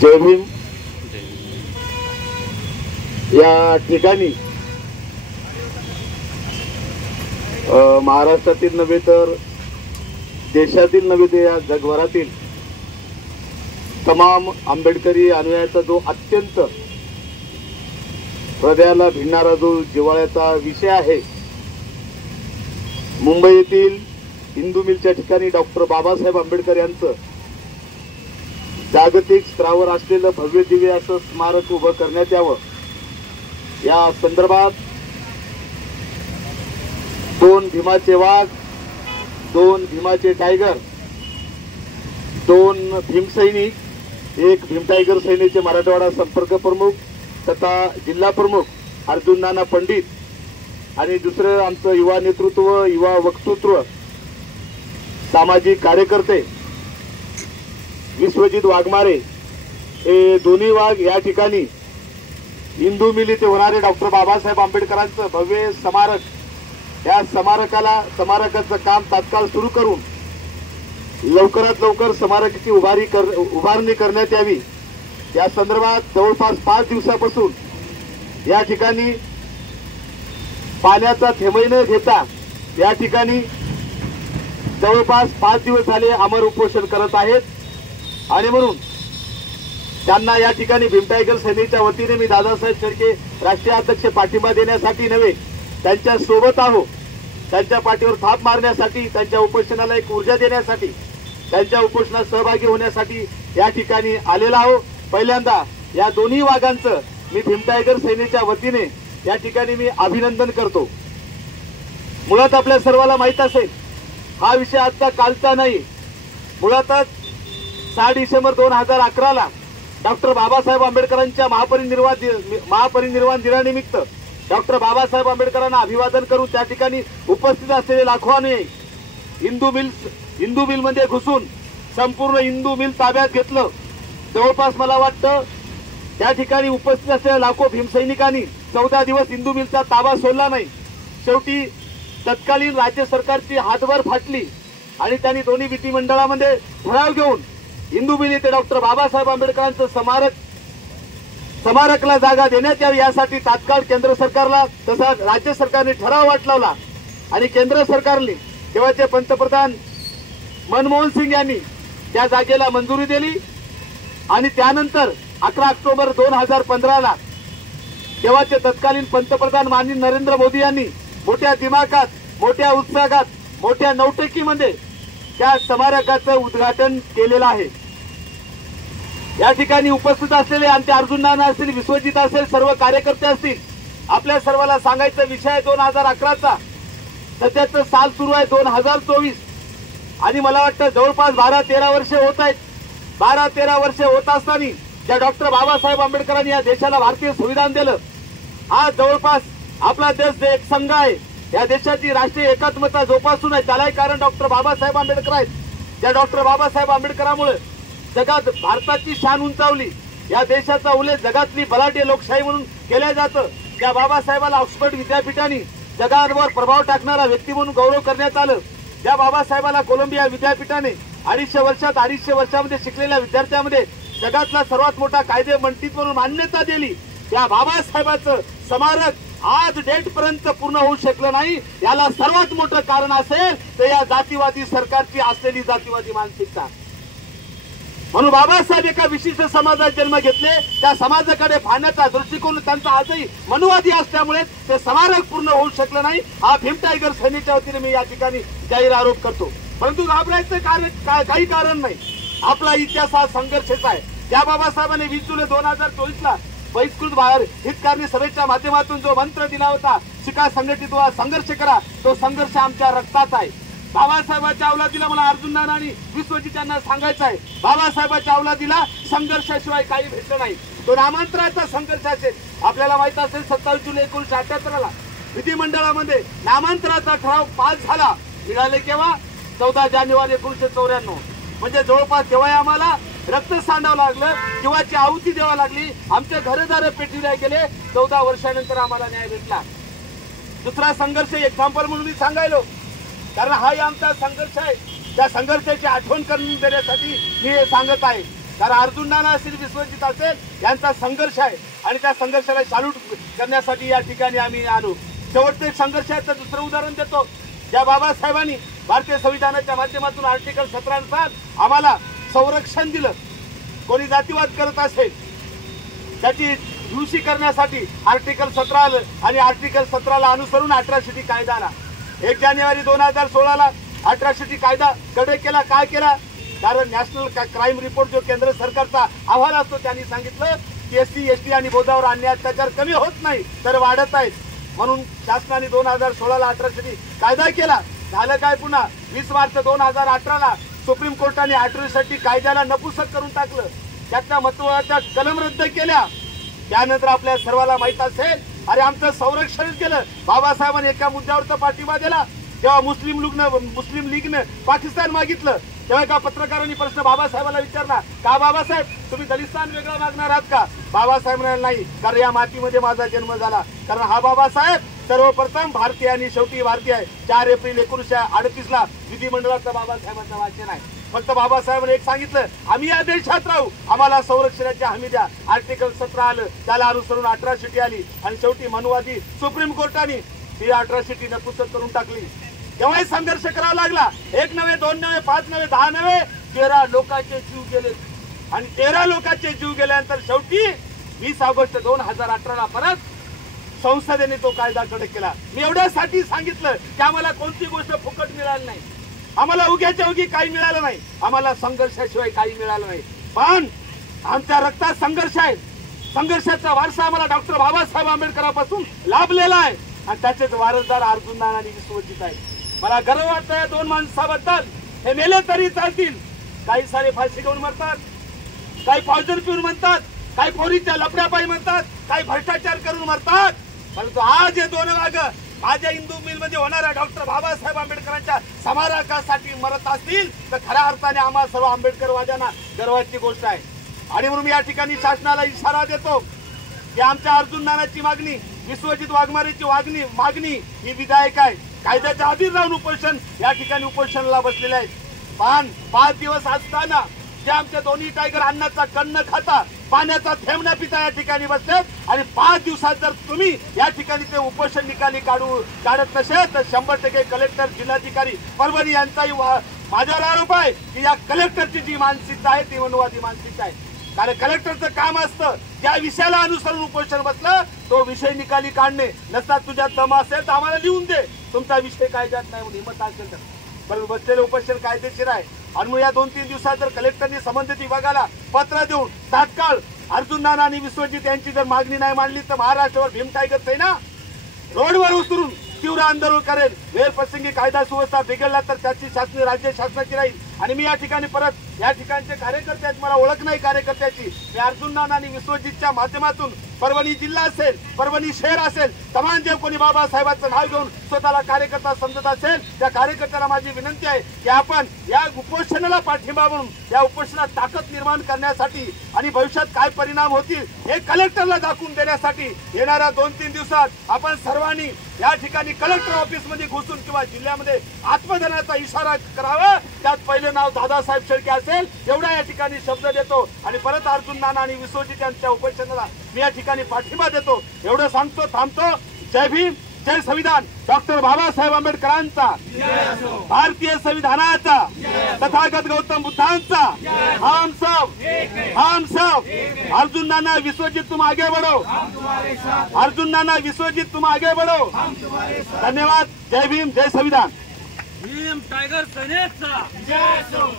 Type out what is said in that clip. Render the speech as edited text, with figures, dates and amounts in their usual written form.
जय भीम। या ठिकाणी महाराष्ट्रातील नव्हे तर देशातील नव्हे तर या जगभरातील तमाम आंबेडकरी अनुयायाचा जो अत्यंत हृदयाला भिडणारा जो जिव्हाळ्याचा विषय आहे, मुंबई येथील हिंदू मिलच्या ठिकाणी डॉक्टर बाबासाहेब आंबेडकर यांचं जागतिक स्तरावर असलेलं भव्य दिव्य असं स्मारक उभं करण्यात यावं, या संदर्भात दोन भीमाचे वाघ, दोन भीमाचे टायगर, दोन भीमसैनिक, एक भीम टायगर सेनेचे मराठवाडा संपर्क प्रमुख तथा जिल्हा प्रमुख अर्जुन नाना पंडित आणि दुसरं आमचं युवा नेतृत्व, युवा वक्तृत्व, सामाजिक कार्यकर्ते विश्वजित वाघमारे, हे दोन्ही वाघ या ठिकाणी हिंदू मिल इथे होणारे डॉक्टर बाबासाहेब आंबेडकरांचं भव्य स्मारक, या स्मारकाचं काम तात्काळ सुरू करून लवकरात लवकर स्मारकाची उभारणी करण्यात यावी, या संदर्भात जवळपास 5 दिवसापासून या ठिकाणी पाण्याचा थेंबही न घेता या ठिकाणी जवळपास 5 दिवस झाले अमर उपोषण करत आहेत। आणि म्हणून त्यांना या ठिकाणी भीम टायगर सेनेच्या वतीने मी दादासाहेब शेळके राष्ट्रीय अध्यक्ष पाठिंबा देण्यासाठी नव्हे, त्यांच्या सोबत आहो, त्यांच्या पाठीवर थाप मारण्यासाठी, त्यांच्या उपोषणाला एक ऊर्जा देण्यासाठी, त्यांच्या उपोषणात सहभागी होण्यासाठी या ठिकाणी आलेला आहो। पहिल्यांदा या दोन्ही वाघांचं मी भीम टायगर सेनेच्या वतीने या ठिकाणी मी अभिनंदन करतो। मुळात आपल्या सर्वांना माहित असेल, हा विषय आजचा कालचा नाही, मुळातच 6 डिसेंबर 2011 ला डॉक्टर बाबासाहेब आंबेडकरांच्या महापरिनिर्वाण दिनानिमित्त डॉक्टर बाबासाहेब आंबेडकरांना अभिवादन करून त्या ठिकाणी उपस्थित असलेले लाखो अनुयायी हिंदू मिल मध्ये घुसून संपूर्ण हिंदू मिल ताब्यात घेतलं। जवळपास मला वाटतं त्या ठिकाणी उपस्थित असलेल्या लाखो भीमसैनिकांनी 14 दिवस हिंदू मिलचा ताबा सोडला नाही। शेवटी तत्कालीन राज्य सरकारची हातभर फाटली आणि त्यांनी दोन्ही विधिमंडळामध्ये ठराव घेऊन हिंदू मिल येथे डॉक्टर बाबासाहेब आंबेडकरांचं स्मारकाला जागा देण्यात यावी यासाठी तात्काळ केंद्र सरकारला तसा राज्य सरकारने ठराव वाटलावला आणि केंद्र सरकारने तेव्हाचे पंतप्रधान मनमोहन सिंग यांनी त्या जागेला मंजुरी दिली आणि त्यानंतर 11 ऑक्टोबर 2015 ला तेव्हाचे तत्कालीन पंतप्रधान माननीय नरेंद्र मोदी यांनी मोठ्या दिमाखात, मोठ्या उत्साहात, मोठ्या नौटंकीमध्ये त्या स्मारकाचं उद्घाटन केलेलं आहे। या ठिकाणी उपस्थित असलेले आमचे अर्जुन नाना असतील, विश्वजित असेल, सर्व कार्यकर्ते असतील, आपल्या सर्वांना सांगायचा विषय 2011चा, सध्याचं साल सुरू आहे 2024 आणि मला वाटतं जवळपास 12-13 वर्ष होत आहेत। 12-13 वर्ष होत असताना ज्या डॉक्टर बाबासाहेब आंबेडकरांनी या देशाला भारतीय संविधान दिलं, आज जवळपास आपला देश एक संघ आहे, या देशाची राष्ट्रीय एकात्मता जोपासून आहे, त्यालाही कारण डॉक्टर बाबासाहेब आंबेडकर आहेत। त्या डॉक्टर बाबासाहेब आंबेडकरांमुळे जगात भारताची शान उंचावली, या देशाचा उल्लेख जगातली बलाढ्य लोकशाही म्हणून केल्या जातं। त्या बाबासाहेबाला ऑक्सफर्ड विद्यापीठाने जगावर प्रभाव टाकणारा व्यक्ती म्हणून गौरव करण्यात आलं। त्या बाबासाहेबाला कोलंबिया विद्यापीठाने 250 वर्षामध्ये शिकलेल्या विद्यार्थ्यांमध्ये जगातला सर्वात मोठा कायदे मंडित म्हणून मान्यता दिली। त्या बाबासाहेबांचं स्मारक आज डेट पर्यंत पूर्ण होऊ शकलं नाही, याला सर्वात मोठं कारण असेल तर या जातीवादी सरकारची असलेली जातीवादी मानसिकता। म्हणून बाबासाहेब एका विशिष्ट समाजात जन्म घेतले, त्या समाजाकडे पाहण्याचा दृष्टिकोन त्यांचा आजही मनुवादी असल्यामुळे ते स्मारक पूर्ण होऊ शकलं नाही। हा भीम टायगर सेनेच्या वतीने मी या ठिकाणी जाहीर आरोप करतो, परंतु घाबरायचं काही कारण नाही। आपला इतिहास हा संघर्षाचा आहे। त्या बाबासाहेबांनी 20 जुलै 2024 ला बहिष्कृत बाहेर हितकारणी सभेच्या माध्यमातून जो मंत्र दिला होता, शिका, संघटित व्हा, संघर्ष करा, तो संघर्ष आमच्या रक्तात आहे। बाबासाहेबांच्या अवलादीला मला अर्जुन नाना आणि विश्वजित यांना सांगायचं आहे, बाबासाहेबांच्या अवलादीला संघर्षाशिवाय काही भेटलं नाही, तो नामांतराचा संघर्ष असेल। आपल्याला माहित असेल 27 जुलै 1978 ला विधिमंडळामध्ये नामांतराचा ठराव पास झाला, मिळाले केव्हा 14 जानेवारी 1994, म्हणजे जवळपास तेव्हा आम्हाला रक्त सांडावं लागलं, जीवाची आहुती द्यावी लागली, आमचे घरदार पेटविले गेले। 14 वर्षानंतर आम्हाला न्याय भेटला। दुसरा संघर्ष एक्झाम्पल म्हणून मी सांगायलो, कारण हाही आमचा संघर्ष आहे, त्या संघर्षाची आठवण करून देण्यासाठी मी हे सांगत आहे। कारण अर्जुन नाना असेल, विश्वजित असेल यांचा संघर्ष आहे आणि त्या संघर्षाला सॅल्यूट करण्यासाठी या ठिकाणी आम्ही आलो। शेवटचे संघर्ष आहे तर दुसरं उदाहरण देतो। ज्या बाबासाहेबांनी भारतीय संविधानाच्या माध्यमातून आर्टिकल 17 नुसार आम्हाला संरक्षण दिलं, कोणी जातीवाद करत असेल त्याची दुरुस्ती करण्यासाठी आर्टिकल 17 आलं आणि आर्टिकल 17ला अनुसरून अॅट्रॉसिटी कायदा आला। 1 जानेवारी 2016ला अॅट्रॉसिटी कायदा कडक केला। काय केला? कारण नॅशनल क्राईम रिपोर्ट जो केंद्र सरकारचा अहवाल असतो त्यांनी सांगितलं की SC ST आणि बौद्धावर अन्याय अत्याचार कमी होत नाही तर वाढत आहेत, म्हणून शासनाने 2016ला अॅट्रॉसिटी कायदा केला। झालं काय? पुन्हा 20 मार्च 2018ला सुप्रीम कोर्टाने अॅट्रॉसिटी कायद्याला नपुसक करून टाकलं, त्यातल्या महत्त्वाच्या कलम रद्द केल्या। त्यानंतर आपल्या सर्वांना माहित असेल, अरे आमचं संरक्षण केलं। बाबासाहेबांनी एका मुद्द्यावर पाठिंबा दिला, जेव्हा मुस्लिम लीगनं पाकिस्तान मागितलं तेव्हा एका पत्रकारांनी प्रश्न बाबासाहेबांना विचारला, का बाबासाहेब तुम्ही दलिस्तान वेगळा मागणार आहात का? बाबासाहेब म्हणाले नाही, कारण या मातीमध्ये माझा जन्म झाला, कारण हा बाबासाहेब सर्वप्रथम भारतीय आणि शेवटी भारतीय आहे। 4 एप्रिल 1938ला विधिमंडळाचं बाबासाहेबांचं वाचन आहे। फक्त बाबासाहेबांनी एक सांगितलं, आम्ही या देशात राहू, आम्हाला संरक्षणाची हमी द्या। आर्टिकल 17 आलं, त्याला अनुसरून अॅट्रॉसिटी आली आणि शेवटी मनुवादी सुप्रीम कोर्टाने ही अॅट्रॉसिटी नपुसक करून टाकली। तेव्हाही संघर्ष करावा लागला। 1 नव्हे, 2 नव्हे, 5 नव्हे, 10 नव्हे, 13 लोकांचे जीव गेले आणि 13 लोकांचे जीव गेल्यानंतर शेवटी 20 ऑगस्ट 2018ला परत संसदेने तो कायदा कडक केला। मी एवढ्यासाठी सांगितलं की आम्हाला कोणती गोष्ट फुकट मिळाली नाही, आम्हाला उग्याच्या उगी काही मिळालं नाही, आम्हाला संघर्षाशिवाय काही मिळालं नाही, पण आमच्या रक्तात संघर्ष आहे। संघर्षाचा वारसा आम्हाला डॉक्टर बाबासाहेब आंबेडकरांपासून लाभलेला आहे आणि त्याचेच वारसदार अर्जुन नाना आणि विश्वजित आहे। मला गर्व वाटतं या 2 माणसाबद्दल। हे मेले तरी चालतील, काही सारे फाशी घेऊन मरतात, काही पॉइझन पिऊन म्हणतात, काही पोरीच्या लफड्यापायी म्हणतात, काही भ्रष्टाचार करून मरतात, परंतु आज हे 2 वाघ माझ्या हिंदू मिलमध्ये होणाऱ्या डॉक्टर बाबासाहेब आंबेडकरांच्या स्मारकासाठी मरत असतील तर खऱ्या अर्थाने आम्हा सर्व आंबेडकरवाद्यांना गर्वाची गोष्ट आहे। आणि म्हणून या ठिकाणी शासनाला इशारा देतो की आमच्या अर्जुन नानाची मागणी, विश्वजित वाघमारेची मागणी ही विधायक आहे। कायद्याच्या अधीन राहून उपोषण या ठिकाणी उपोषणाला बसलेले आहेत, पण 5 दिवस असताना जे आमचे दोन्ही टायगर अन्नाचा कण न खाता पाण्याचा थेंब न पिता या ठिकाणी बसलेत आणि 5 दिवसात जर तुम्ही या ठिकाणी ते उपोषण निकाली काढत नसेल तर 100% कलेक्टर, जिल्हाधिकारी परभणी यांचाही माझ्यावर आरोप आहे की या कलेक्टरची जी मानसिकता आहे ती मनुवादी मानसिकता आहे। कारण कलेक्टरचं काम असतं ज्या विषयाला अनुसरून उपोषण बसलं तो विषय निकाली काढणे, नसता तुझ्यात दम असेल तर आम्हाला लिहून दे, तुमचा विषय कायद्यात नाही म्हणून हिंमत असेल तर, पण बसलेलं उपोषण कायदेशीर आहे। आणि मग या 2-3 दिवसात जर कलेक्टरनी संबंधित विभागाला पत्र देऊन तात्काळ अर्जुन नाना आणि विश्वजित यांची जर मागणी नाही मांडली तर महाराष्ट्रावर भीम टायगर सेना रोडवर उतरून तीव्र आंदोलन करेल। वेळप्रसंगी कायदा सुव्यवस्था बिघडला तर त्याची शासकीय राज्य शासनाची राहील। आणि मी या ठिकाणी परत या ठिकाणचे कार्यकर्ते आहेत, मला ओळख नाही कार्यकर्त्याची, मी अर्जुन नाना आणि विश्वजितच्या माध्यमातून परभणी जिल्हा असेल, परभणी शहर असेल, तमाम जे कोणी बाबासाहेबांचं नाव घेऊन स्वतःला कार्यकर्ता समजत असेल त्या कार्यकर्त्याला माझी विनंती आहे की आपण या उपोषणाला पाठिंबा म्हणून या उपोषणात ताकद निर्माण करण्यासाठी आणि भविष्यात काय परिणाम होतील हे कलेक्टरला दाखवून देण्यासाठी येणाऱ्या 2-3 दिवसात आपण सर्वांनी या ठिकाणी कलेक्टर ऑफिस मध्ये घुसून किंवा जिल्ह्यामध्ये आत्मदानाचा इशारा करावा। त्यात पहिले नाव दादासाहेब शेळके असेल एवढा या ठिकाणी शब्द देतो आणि परत अर्जुन नाना आणि विश्वजित यांच्या उपोषणाला मी या ठिकाणी पाठिंबा देतो एवढं सांगतो, थांबतो। जय भीम, जय संविधान, डॉक्टर बाबासाहेब आंबेडकरांचा, भारतीय संविधानाचा, तथागत गौतम बुद्धांचा, हम सब। अर्जुन नाना विश्वजित तुम आगे बढ़ो, अर्जुन नाना विश्वजित तुम आगे बढ़ो। धन्यवाद। जय भीम, जय संविधान। भीम टायगर सेनेचा जय असो।